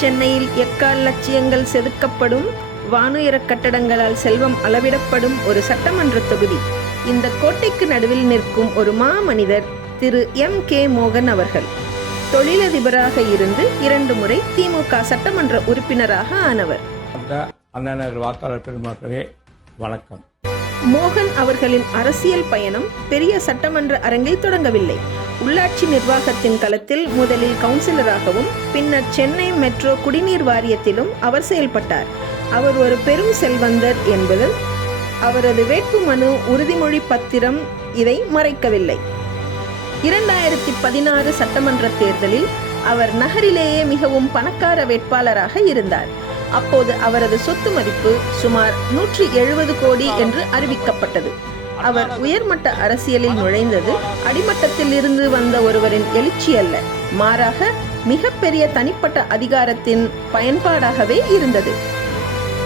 சென்னையில் எக்கால் லட்சியங்கள் செதுக்கப்படும், வானுயர கட்டடங்களால் செல்வம் அளவிடப்படும் ஒரு சட்டமன்ற தொகுதி. இந்த கோட்டைக்கு நடுவில் நிற்கும் ஒரு மாமனிதர் திரு M.K. மோகன் அவர்கள். தொழிலதிபராக இருந்து 2 முறை திமுக சட்டமன்ற உறுப்பினராக ஆனவர். வாக்காளர் பெருமக்களே வணக்கம். மோகன் அவர்களின் அரசியல் பயணம் பெரிய சட்டமன்ற அரங்கில் தொடங்கவில்லை. உள்ளாட்சி நிர்வாகத்தின் களத்தில் முதலில் கவுன்சிலராகவும் பின்னர் சென்னை மெட்ரோ குடிநீர் வாரியத்திலும் அவர் செயல்பட்டார். அவர் ஒரு பெரும் செல்வந்தர் என்பது அவரது வேட்புமனு உறுதிமொழி பத்திரம் இதை மறைக்கவில்லை. 2016 சட்டமன்ற தேர்தலில் அவர் நகரிலேயே மிகவும் பணக்கார வேட்பாளராக இருந்தார். அப்போது அவரது சொத்து மதிப்பு சுமார் 170 கோடி என்று அறிவிக்கப்பட்டது. அவர் உயர்மட்ட அரசியலில் நுழைந்தது அடிமட்டத்தில் இருந்து வந்த ஒருவரின் எழுச்சி அல்ல, மாறாக மிகப்பெரிய தனிப்பட்ட அதிகாரத்தின் பயன்பாடாகவே இருந்தது.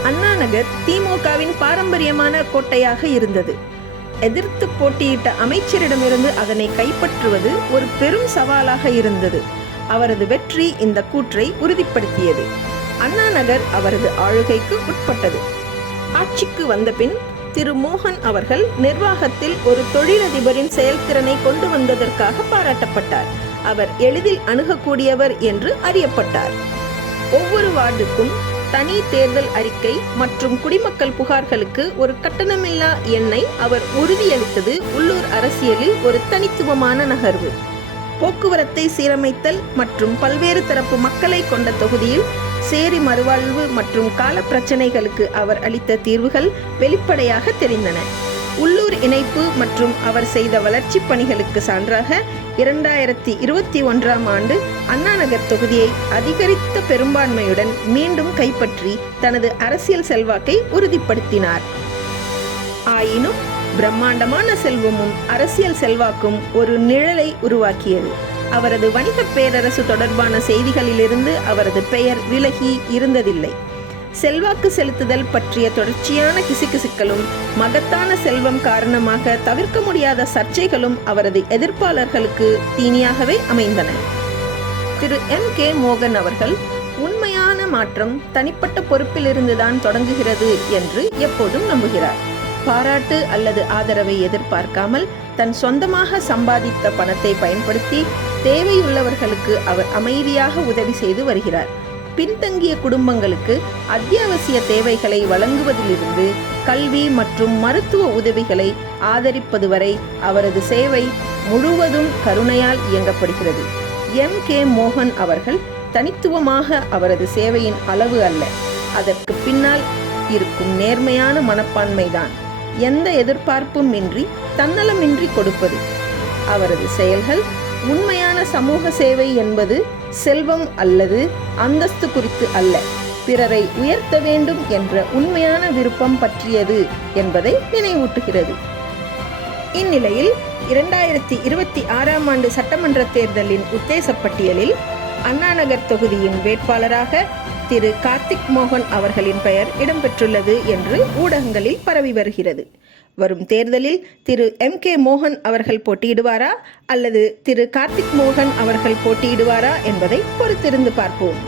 அண்ணா நகர் திமுகவின் பாரம்பரியமான கோட்டையாக இருந்தது. எதிர்த்து போட்டியிட்ட அமைச்சரிடமிருந்து அதனை கைப்பற்றுவது ஒரு பெரும் சவாலாக இருந்தது. அவரது வெற்றி இந்த கூற்றை உறுதிப்படுத்தியது. அண்ணா நகர் அவரது ஆளுகைக்கு உட்பட்டது. ஆட்சிக்கு வந்த பின் திரு மோகன் அவர்கள் நிர்வாகத்தில் ஒரு தொழிலதிபரின் செயல்திறனை கொண்டு வந்ததற்காக பாராட்டப்பட்டார். அவர் எளிதில் அணுகக்கூடியவர் என்று அறியப்பட்டார். ஒவ்வொரு வார்டுக்கும் தனி தேர்தல் அறிக்கை மற்றும் குடிமக்கள் புகார்களுக்கு ஒரு கட்டணமில்லா எண்ணை அவர் உறுதியளித்தது உள்ளூர் அரசியலில் ஒரு தனித்துவமான நகர்வு. போக்குவரத்தை சீரமைத்தல் மற்றும் பல்வேறு தரப்பு மக்களை கொண்ட தொகுதியில் சேரி மறுவாழ்வு மற்றும் கால பிரச்சனைகளுக்கு அவர் அளித்த தீர்வுகள் வெளிப்படையாக தெரிந்தன. உள்ளூர் இணைப்பு மற்றும் அவர் செய்த வளர்ச்சி பணிகளுக்கு சான்றாக 2021ஆம் ஆண்டு அண்ணாநகர் தொகுதியை அதிகரித்த பெரும்பான்மையுடன் மீண்டும் கைப்பற்றி தனது அரசியல் செல்வாக்கை உறுதிப்படுத்தினார். ஆயினும் பிரம்மாண்டமான செல்வமும் அரசியல் செல்வாக்கும் ஒரு நிழலை உருவாக்கியது. அவரது வணிக பேரரசு தொடர்பான செய்திகளிலிருந்து அவரது பெயர் விலகி இருந்ததில்லை. செல்வாக்கு செலுத்துதல் பற்றிய தொடர்ச்சியான கிசுகிசுக்களும் மகத்தான செல்வம் காரணமாக தவிர்க்க முடியாத சர்ச்சைகளும் அவரது எதிர்ப்பாளர்களுக்கு தீனியாகவே அமைந்தன. திரு M.K. மோகன் அவர்கள் உண்மையான மாற்றம் தனிப்பட்ட பொறுப்பிலிருந்துதான் தொடங்குகிறது என்று எப்போதும் நம்புகிறார். பாராட்டு அல்லது ஆதரவை எதிர்பார்க்காமல் தன் சொந்தமாக சம்பாதித்த பணத்தை பயன்படுத்தி தேவையுள்ளவர்களுக்கு அவர் அமைதியாக உதவி செய்து வருகிறார். பின்தங்கிய குடும்பங்களுக்கு அத்தியாவசிய தேவைகளை வழங்குவதிலிருந்து கல்வி மற்றும் மருத்துவ உதவிகளை ஆதரிப்பது வரை அவரது சேவை முழுவதும் கருணையால் இயங்கப்படுகிறது. M.K. மோகன் அவர்கள் தனித்துவமாக அவரது சேவையின் அளவு அல்ல, அதற்கு பின்னால் இருக்கும் நேர்மையான மனப்பான்மைதான். எந்த எதிர்பார்ப்பும் இன்றி தன்னலமின்றி கொடுப்பது. அவரது செயல்கள் உண்மையான சமூக சேவை என்பது செல்வம் அல்லது அந்தஸ்து குறித்து அல்ல, பிறரை உயர்த்த வேண்டும் என்ற உண்மையான விருப்பம் பற்றியது என்பதை நினைவூட்டுகிறது. இந்நிலையில் 2026ஆம் ஆண்டு சட்டமன்ற தேர்தலின் உத்தேச பட்டியலில் அண்ணாநகர் தொகுதியின் வேட்பாளராக திரு கார்த்திக் மோகன் அவர்களின் பெயர் இடம்பெற்றுள்ளது என்று ஊடகங்களில் பரவி வருகிறது. வரும் தேர்தலில் திரு M.K. மோகன் அவர்கள் போட்டியிடுவாரா அல்லது திரு கார்த்திக் மோகன் அவர்கள் போட்டியிடுவாரா என்பதை பொறுத்திருந்து பார்ப்போம்.